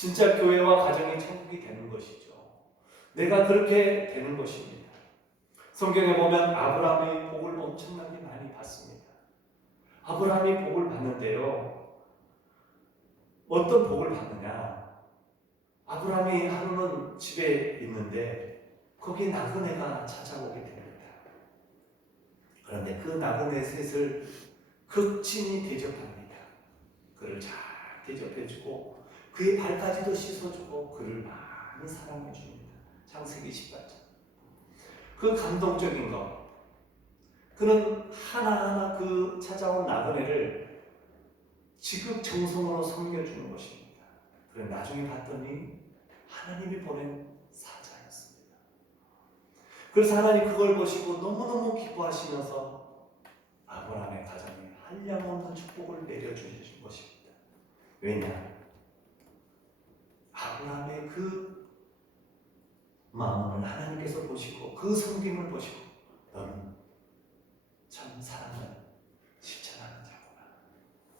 진짜 교회와 가정이 천국이 되는 것이죠. 내가 그렇게 되는 것입니다. 성경에 보면 아브라함의 복을 엄청나게 많이 받습니다. 아브라함이 복을 받는데요. 어떤 복을 받느냐? 아브라함이 하루는 집에 있는데 거기 나그네가 찾아오게 됩니다. 그런데 그 나그네 셋을 극진히 대접합니다. 그를 잘 대접해주고 그의 발까지도 씻어주고 그를 많이 사랑해 줍니다. 창세기 18장. 그 감동적인 것. 그는 하나하나 그 찾아온 나그네를 지극정성으로 섬겨주는 것입니다. 그래 나중에 봤더니 하나님이 보낸 사자였습니다. 그래서 하나님 그걸 보시고 너무너무 기뻐하시면서 아브라함의 가정에 한량없는 축복을 내려주신 것입니다. 왜냐? 그 마음을 하나님께서 보시고 그 섬김을 보시고 너는 참 사랑을 실천하는 자구나.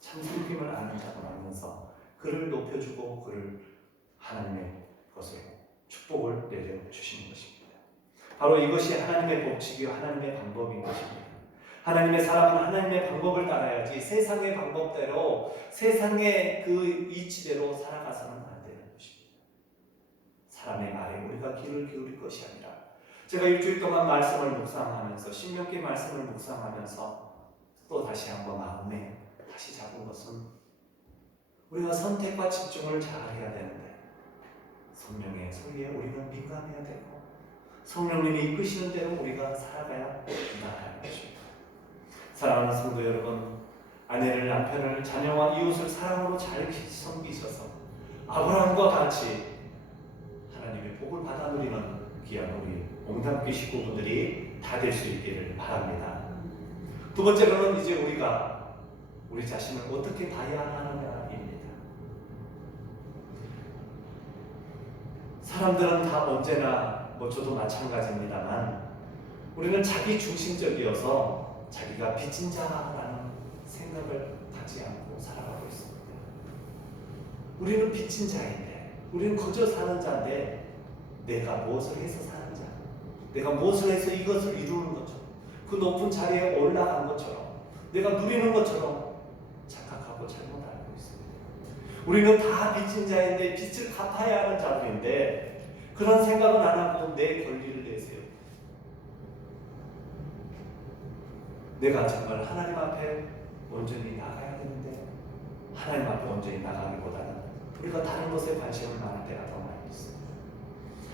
참 섬김을 아는 자구나 하면서 그를 높여주고 그를 하나님의 것으로 축복을 내려주시는 것입니다. 바로 이것이 하나님의 법칙이요 하나님의 방법인 것입니다. 하나님의 사람은 하나님의 방법을 따라야지 세상의 방법대로 세상의 그 이치대로 살아가서는. 사람의 말에 우리가 귀를 기울일 것이 아니라 제가 일주일 동안 말씀을 묵상하면서 신명기 말씀을 묵상하면서 또 다시 한번 마음에 다시 잡은 것은 우리가 선택과 집중을 잘 해야 되는데 성령의 소리에 우리는 민감해야 되고 성령님이 이끄시는 대로 우리가 살아가야 나아야 것입니다. 사랑하는 성도 여러분, 아내를 남편을 자녀와 이웃을 사랑으로 잘 섬기셔서 아브라함과 같이 누리는 귀한 우리 옹담교 식구분들이 다 될 수 있기를 바랍니다. 두 번째로는 이제 우리가 우리 자신을 어떻게 봐야 하느냐입니다. 사람들은 다 언제나 뭐 저도 마찬가지입니다만 우리는 자기 중심적이어서 자기가 빚진 자라는 생각을 갖지 않고 살아가고 있습니다. 우리는 빚진 자인데, 우리는 거저 사는 자인데, 내가 무엇을 해서 사는 자, 내가 무엇을 해서 이것을 이루는 것처럼, 그 높은 자리에 올라간 것처럼, 내가 누리는 것처럼 착각하고 잘못 알고 있습니다. 우리는 다 빚진 자인데, 빚을 갚아야 하는 자들인데, 그런 생각은 안 하고 내 권리를 내세요. 내가 정말 하나님 앞에 온전히 나가야 되는데 하나님 앞에 온전히 나가기보다는 우리가 다른 것에 관심을 많을 때가 더 많이 있습니다.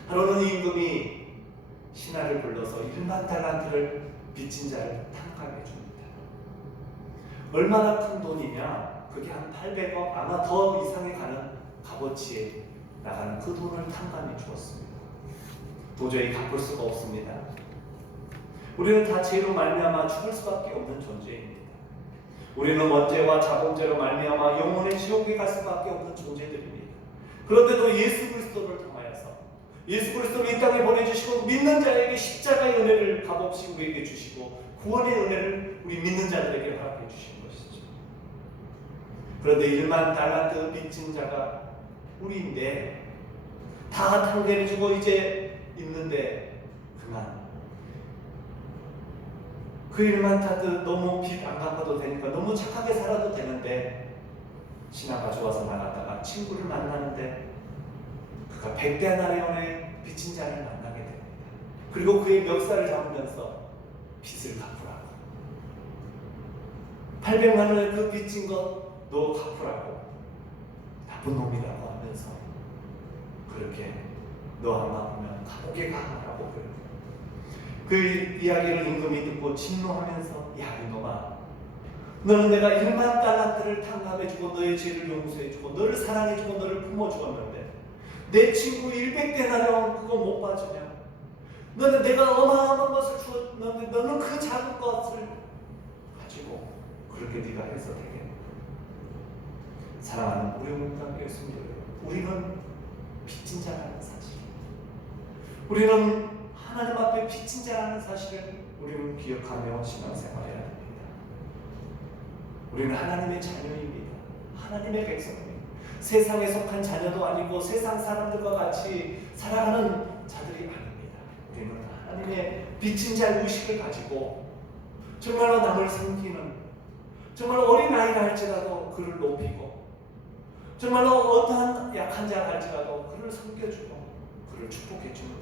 하루는 임금이 신하를 불러서 1만 달란트를 빚진 자를 탕감해 줍니다. 얼마나 큰 돈이냐? 그게 한 800억 아마 더 이상에 가는 값어치에 나가는 그 돈을 탕감해 주었습니다. 도저히 갚을 수가 없습니다. 우리는 다 죄로 말미암아 죽을 수밖에 없는 존재입니다. 우리는 원죄와 자본죄로 말미암아 영혼의 지옥에 갈 수밖에 없는 존재들입니다. 그런데도 예수 그리스도를 예수 그리스도를 이 땅에 보내주시고 믿는 자에게 십자가의 은혜를 값없이 우리에게 주시고 구원의 은혜를 우리 믿는 자들에게 허락해 주신 것이죠. 그런데 1만 달란트 빚진 자가 우리인데 다 탕감해주고 이제 있는데 그만 그 일만 다들 너무 빚 안 갚아도 되니까 너무 착하게 살아도 되는데 신하가 좋아서 나갔다가 친구를 만나는데 그가 백대 나라원의 빚진 자를 만나게 됩니다. 그리고 그의 멱살을 잡으면서 빚을 갚으라고 800만 원의 그 빚진 것 너 갚으라고 나쁜 놈이라고 하면서 그렇게 너 안 갚으면 감옥에 가라고 그래요. 그 이야기를 임금이 듣고 진노하면서 야 이놈아 너는 내가 1만 달란트를 탕감해주고 너의 죄를 용서해주고 너를 사랑해주고 너를 품어주었는데 내 친구 100대나량 그거 못 봐주냐 너는 내가 어마어마한 것을 주었는데 너는 그 작은 것을 가지고 그렇게 네가 해서 되겠냐 사랑하는 우리 성도 여러분 우리는 빚진 자라는 사실 우리는 하나님 앞에 빚진 자라는 사실을 우리는 기억하며 신앙생활해야 됩니다. 우리는 하나님의 자녀입니다. 하나님의 백성입니다. 세상에 속한 자녀도 아니고 세상 사람들과 같이 살아가는 자들이 아닙니다. 우리는 하나님의 빚진 자 의식을 가지고 정말로 남을 섬기는 정말 어린 아이라 할지라도 그를 높이고 정말로 어떠한 약한 자라 할지라도 그를 섬겨주고 그를 축복해주는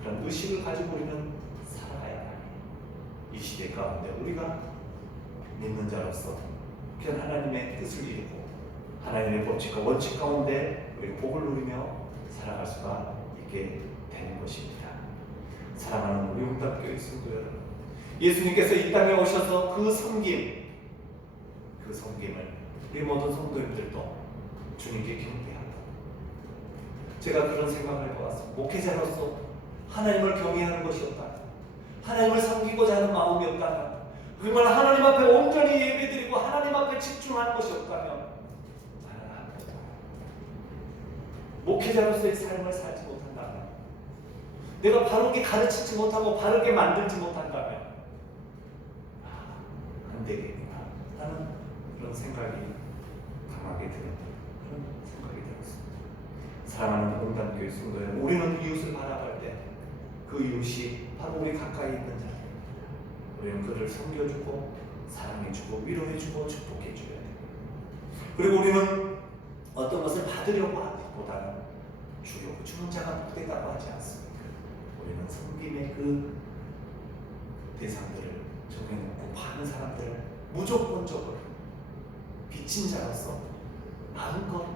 그런 의식을 가지고 우리는 살아가야 합니다. 이 시대 가운데 우리가 믿는 자로서 그냥 하나님의 뜻을 이루고 하나님의 법칙과 원칙 가운데 우리 복을 누리며 살아갈 수가 있게 되는 것입니다. 사랑하는 우리 용답교회 성도 여러분, 예수님께서 이 땅에 오셔서 그 섬김, 그 섬김을 우리 모든 성도님들도 주님께 경배하고 제가 그런 생각을 해보았습니다. 목회자로서 하나님을 경외하는 것이 없다. 하나님을 섬기고자 하는 마음이 없다면 정말 하나님 앞에 온전히 예배드리고 하나님 앞에 집중하는 것이 없다면 나는 아무것도 목회자로서의 삶을 살지 못한다면 내가 바르게 가르치지 못하고 바르게 만들지 못한다면 아, 안 되겠구나 하는 그런 생각이 강하게 드는 그런 생각이 들었습니다. 사랑하는 공단교회 성도 여러분, 우리는 이웃을 바라볼 때 그 이웃이 바로 우리 가까이 있는 자입니다. 우리는 그를 섬겨주고 사랑해주고 위로해주고 축복해줘야 됩니다. 그리고 우리는 어떤 것을 받으려고 하기 보다는 주려고 주는 자가 복되다고 하지 않습니까? 우리는 섬김의 그 대상들을 정해놓고 많은 사람들을 무조건적으로 빚진 자로서 마음껏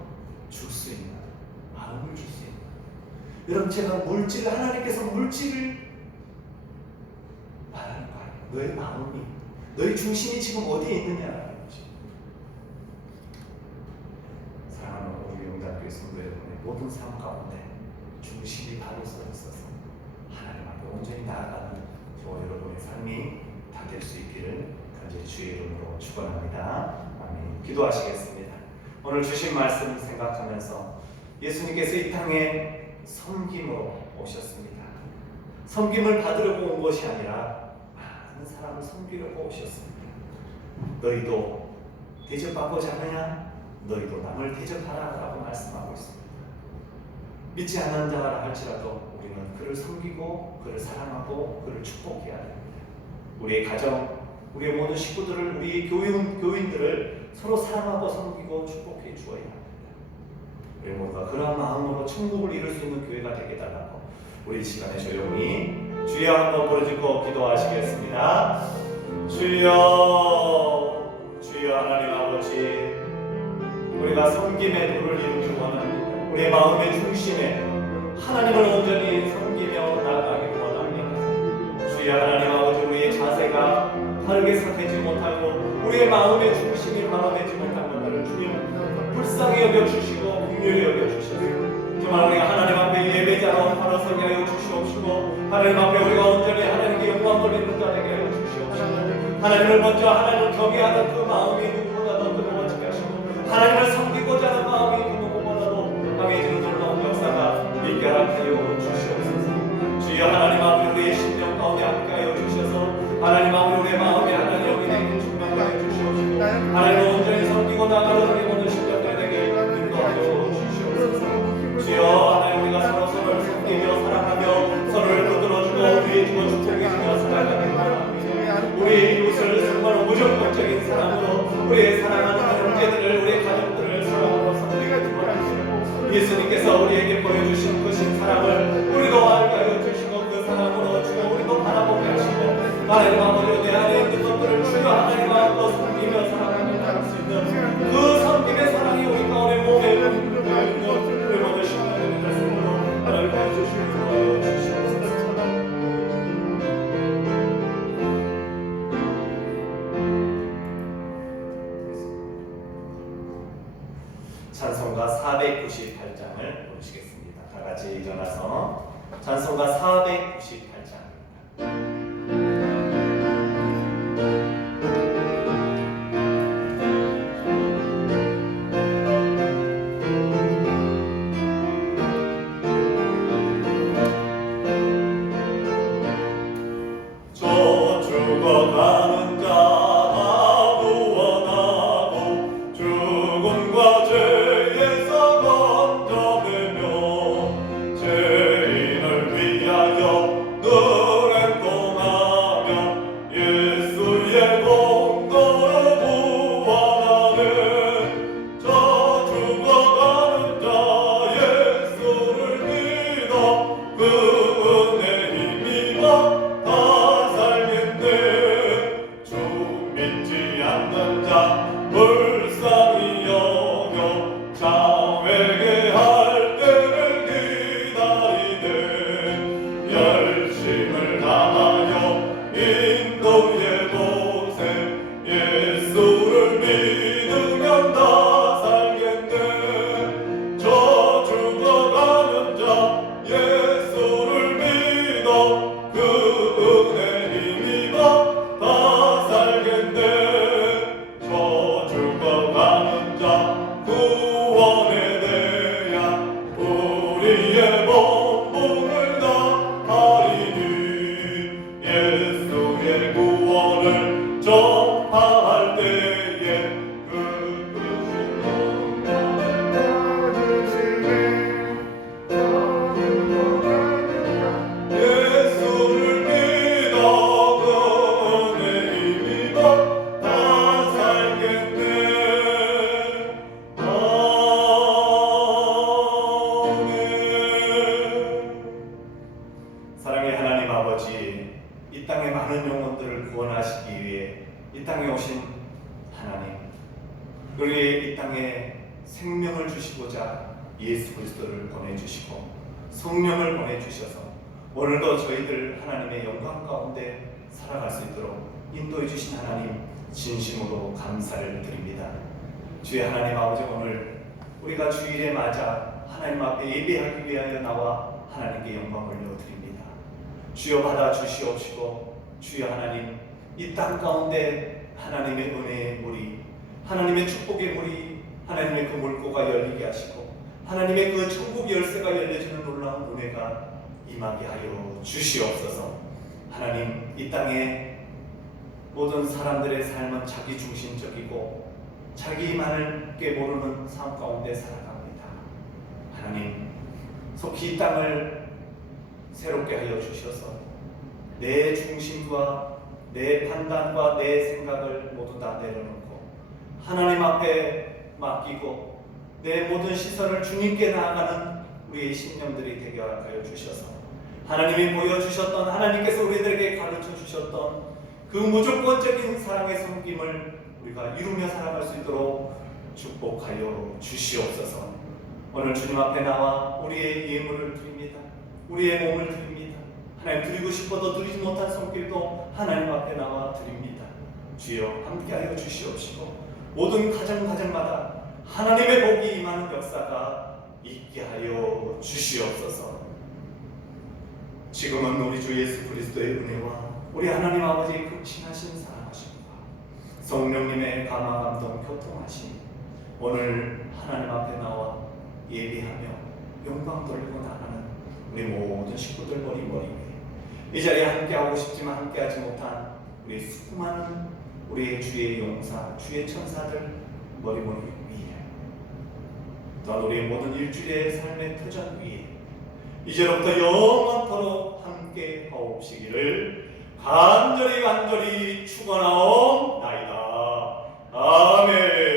줄 수 있는 마음을 줄 수 있는. 여러분 제가 물질 하나님께서 물질을 말하는 거 아니에요. 너의 마음이 너의 중심이 지금 어디에 있느냐라는 거지 사랑하는 우리 용단교회 성도 여러분의 모든 삶 가운데 중심이 바로 서 있어서 하나님 나아가는 저와 여러분의 삶이 다 될 수 있기를 간절히 주의 이름으로 축원합니다. 아멘. 기도하시겠습니다. 오늘 주신 말씀 생각하면서 예수님께서 이 땅에 섬김으로 오셨습니다. 섬김을 받으려고 온 것이 아니라 많은 사람을 섬기려고 오셨습니다. 너희도 대접받고자 하느냐? 너희도 남을 대접하라 라고 말씀하고 있습니다. 믿지 않는 자라 할지라도 그를 섬기고 그를 사랑하고 그를 축복해야 됩니다. 우리의 가정, 우리의 모든 식구들을 우리 교인 교인들을 서로 사랑하고 섬기고 축복해 주어야 합니다. 우리 모두가 그러한 마음으로 천국을 이룰 수 있는 교회가 되게 달라고 우리 이 시간에 조용히 주여 한번 부르짖고 기도하시겠습니다. 주여, 주여 하나님 아버지, 우리가 섬김의 도를 이루기 원합니다. 우리의 마음의 중심에 하나님을 온전히 주여 하나님 아버지 우리의 자세가 바르게 서되지 못하고 우리의 마음의 중심이 바로되지 못한 것들을 주님 불쌍히 여겨주시고 긍휼히 여겨주시고 정말 우리가 하나님 앞에 예배자로 바로 서게 하여 주시옵시고 하나님 앞에 우리가 온전히 하나님께 영광 돌리는 자 되게 하여 주시옵시고 하나님을 먼저 하나님을 경외하는 그 마음이 누구보다도 뜨거워지게 하시고 하나님을 섬기고자 하는 마음이 그 누구보다도 강해지는 놀라운 역사가 있게 하여 주시옵소서. 주여 하나님 앞에 우리의 주셔서 하나님 우리의 마음에 하나님 여기에 충만하게 주시옵시고 하나님을 온전히 섬기고 나가는 우리 모든 심령들에게 인도하여 주시옵소서. 주여 하나님 우리가 서로 서로를 섬기며 사랑하며 서로를 붙들어주고 위해 주고 축복해주며 살아가는 바랍니다. 우리 이웃을 정말 무조건적인 사랑으로 우리의 사랑하는 형제들을 우리의 가족들을 사랑으로 섬기게 주시고 예수님께서 우리에게 하나님 아버지 내 안에 그 찬송가 498장을 부르시겠습니다. 다 같이 일어나서 찬송가 498장. 저 Kunci. 예수 그리스도를 보내주시고 성령을 보내주셔서 오늘도 저희들 하나님의 영광 가운데 살아갈 수 있도록 인도해 주신 하나님 진심으로 감사를 드립니다. 주의 하나님 아버지 오늘 우리가 주일에 맞아 하나님 앞에 예배하기 위하여 나와 하나님께 영광을 올려드립니다. 주여 받아 주시옵시고 주여 하나님 이 땅 가운데 하나님의 은혜의 물이 하나님의 축복의 물이 하나님의 그 물고가 열리게 하시고 하나님의 그 천국 열쇠가 열려지는 놀라운 은혜가 임하게 하여 주시옵소서. 하나님 이 땅에 모든 사람들의 삶은 자기 중심적이고 자기만을게 모르는 삶 가운데 살아갑니다. 하나님 속히 이 땅을 새롭게 하여 주셔서 내 중심과 내 판단과 내 생각을 모두 다 내려놓고 하나님 앞에 맡기고 내 모든 시선을 주님께 나아가는 우리의 신령들이 되게 하여 주셔서 하나님이 보여주셨던 하나님께서 우리들에게 가르쳐 주셨던 그 무조건적인 사랑의 섬김을 우리가 이루며 살아갈 수 있도록 축복하여 주시옵소서. 오늘 주님 앞에 나와 우리의 예물을 드립니다. 우리의 몸을 드립니다. 하나님 드리고 싶어도 드리지 못한 손길도 하나님 앞에 나와 드립니다. 주여 함께하여 주시옵시고 모든 가정 가정마다 하나님의 복이 임하는 역사가 있게 하여 주시옵소서. 지금은 우리 주 예수 그리스도의 은혜와 우리 하나님 아버지의 극진하신 사랑하심과 성령님의 감화 감동 교통하심 오늘 하나님 앞에 나와 예비하며 영광 돌리고 나가는 우리 모든 식구들 머리 머리 위에 이 자리에 함께 하고 싶지만 함께 하지 못한 우리 수많은 우리의 주의 용사 주의 천사들 머리 머리 위에 또한 우리의 모든 일주일의 삶의 터전 위에 이제로부터 영원토록 함께 하옵시기를 간절히 간절히 축원하옵나이다. 아멘.